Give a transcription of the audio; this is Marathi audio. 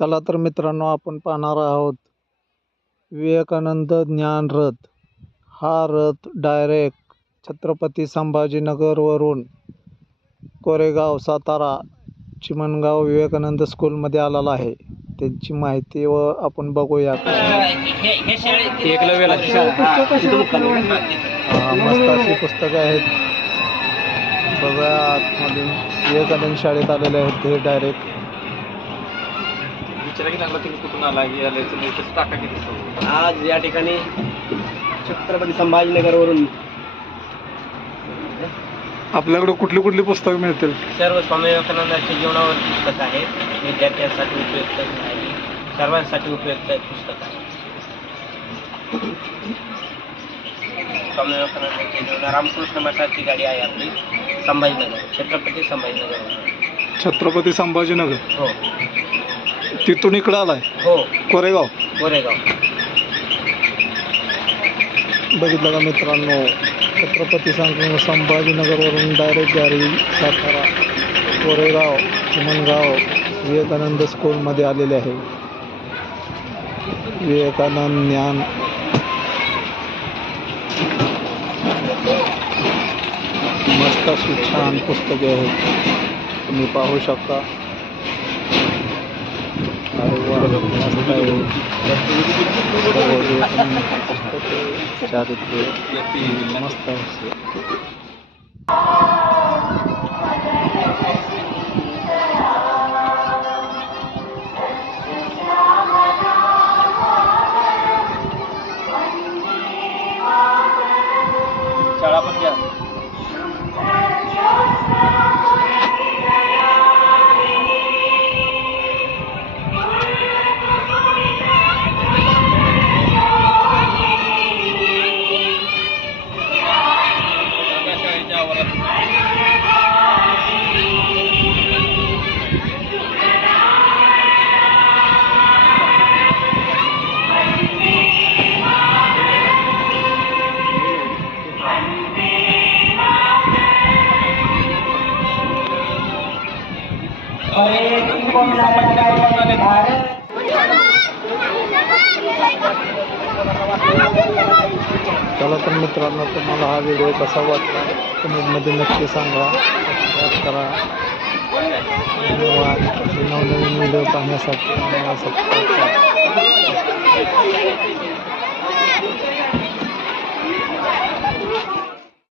चला तर मित्रांनो, आपण पाहणार आहोत विवेकानंद ज्ञान रथ। हा रथ डायरेक्ट छत्रपती संभाजीनगरवरून कोरेगाव, सातारा, चिमणगाव विवेकानंद स्कूलमध्ये आलेला आहे। त्यांची माहिती व आपण बघूया। मस्त अशी पुस्तकं आहेत बघा। आतमधून विवेकानंद शाळेत आलेले आहेत ते डायरेक्ट। आज या ठिकाणी छत्रपती संभाजीनगरवरून आपल्याकडे कुठली कुठली पुस्तकं मिळतील? सर्व स्वामी विवेकानंदांच्या जीवनावर पुस्तक आहे। विद्यार्थ्यांसाठी उपयुक्त आहे, सर्वांसाठी उपयुक्त पुस्तक आहे। स्वामी विवेकानंदांच्या जीवनावर रामकृष्ण मठाची गाडी आहे आपली, संभाजीनगर, छत्रपती संभाजीनगर। छत्रपती संभाजीनगर, हो, तिथून इकडे आलाय? हो, कोरेगाव। बघितलं का मित्रांनो, छत्रपती संभाजीनगरवरून डायरेक्ट गाडी सातारा, कोरेगाव, चिमणगाव विवेकानंद स्कूलमध्ये आलेले आहे। विवेकानंद ज्ञान मस्त अशी छान पुस्तके आहेत, तुम्ही पाहू शकता। चारित्र्य मस्त आहे। शाळा पण घ्या। चला तर मित्रांनो, तुम्हाला हा व्हिडिओ कसा वाटला कमेंटमध्ये नक्की सांगा। सबस्क्राईब करा। धन्यवाद। नवनवीन व्हिडिओ पाहण्यासाठी सबस्क्राईब करा।